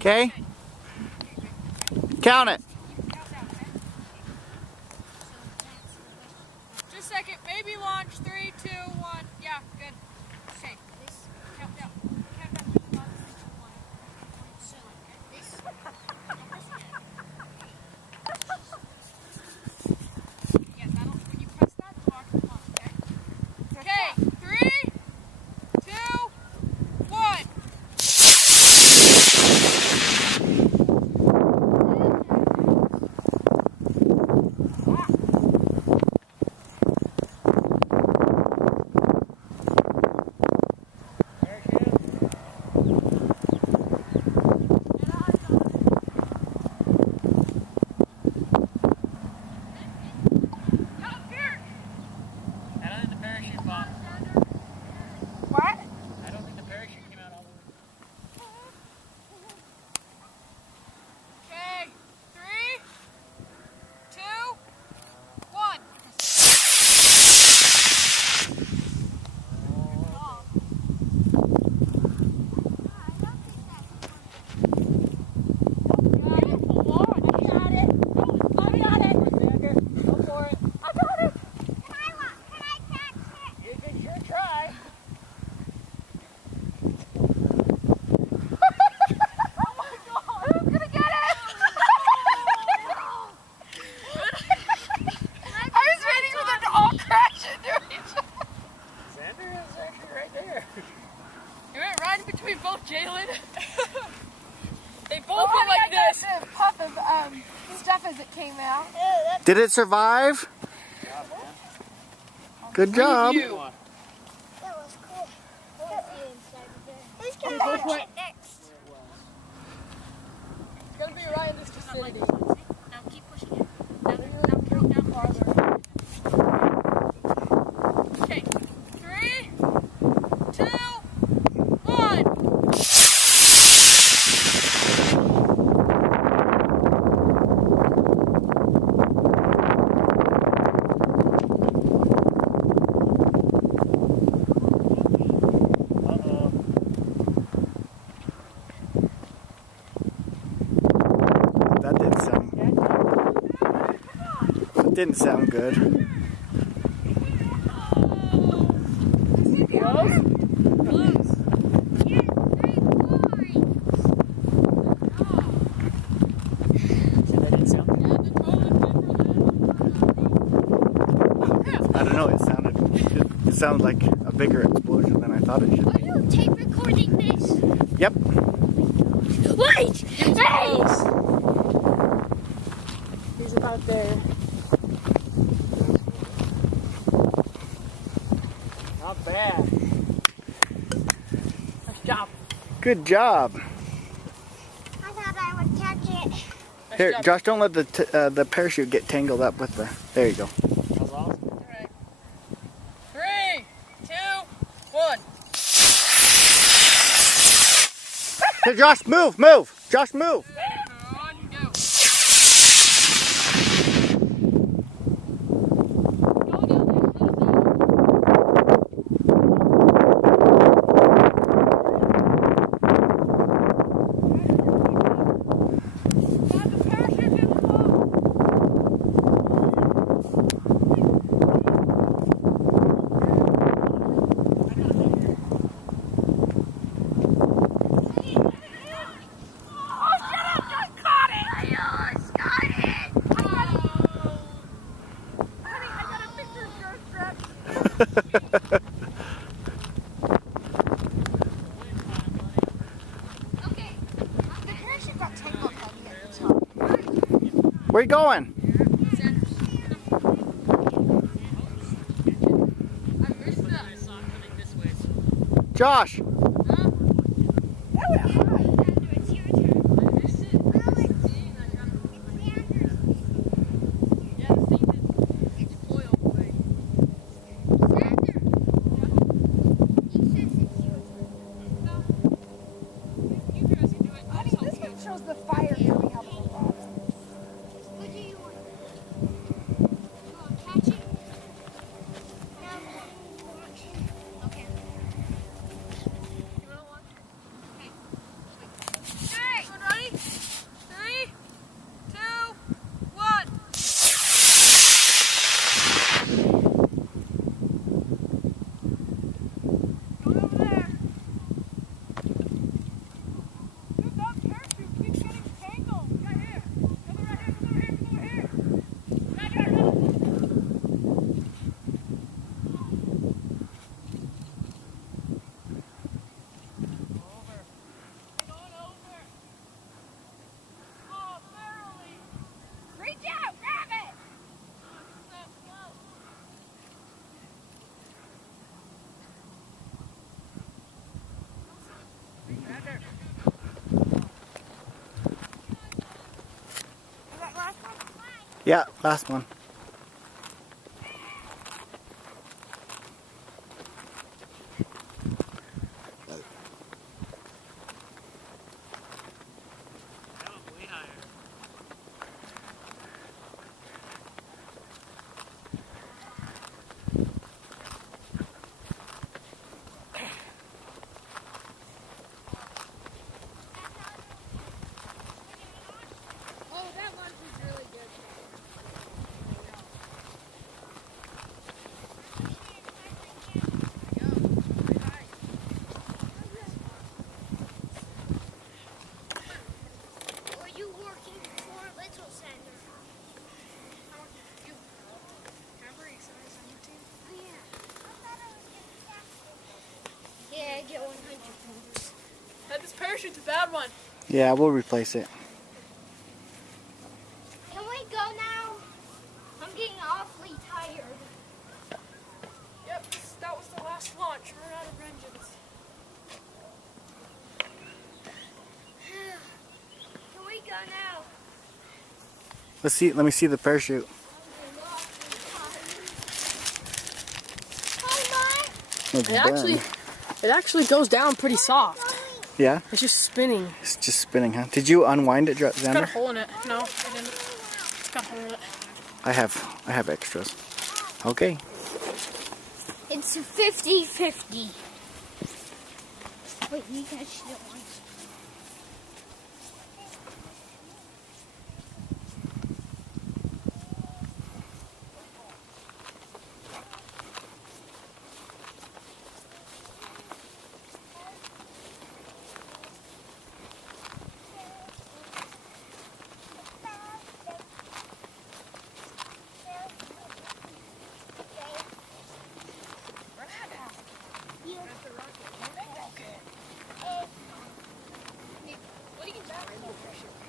Okay? Count it. Just a second. Maybe launch. 3, 2, 1. Yeah, good. Okay. Count down. Count down. 3, 2, 1. So, this. Yeah, that'll. When you press that, the launch will launch. Okay. Okay. 3, 2, 1. Between both Jalen. They both went like this. A puff of stuff as it came out. Did it survive? Good job. That was cool. Who's going to catch it next? It's gonna be right in this vicinity. Now keep pushing it. Now farther. Okay. 3, 2, 1. Didn't sound good. I don't know, it sounded like a bigger explosion than I thought it should Are be. you tape recording this? Yep. Wait! Hey! He's about there. Not bad. Nice job. Good job. I thought I would catch it. Nice Here, job. Josh, don't let the parachute get tangled up with the... There you go. That was awesome. All right. 3, 2, 1. Hey, Josh, move, move! Josh, move! On you go. Okay. The parachute got tangled heavy at the top. Where you going? Josh! It's your turn. Shows the fire coming out of the rock. What do you want? You want to catch it? No, launch it. Okay. Yeah, last one. Oh, that lunch was really good. Or you working for Little Center? Yeah, get 100 points. This parachute's a bad one. Yeah, we'll replace it. Can we go now? I'm getting awfully tired. Yep, that was the last launch. We're out of engines. Can we go now? Let's see. Let me see the parachute. Looks burned. It actually goes down pretty soft. Yeah, It's just spinning. it's just spinning, huh? Did you unwind it, Got a Xander? hole in it. No, I didn't. It's got a hole in it. I have extras. Okay. It's 50-50. Wait, you guys should one. What do you get back?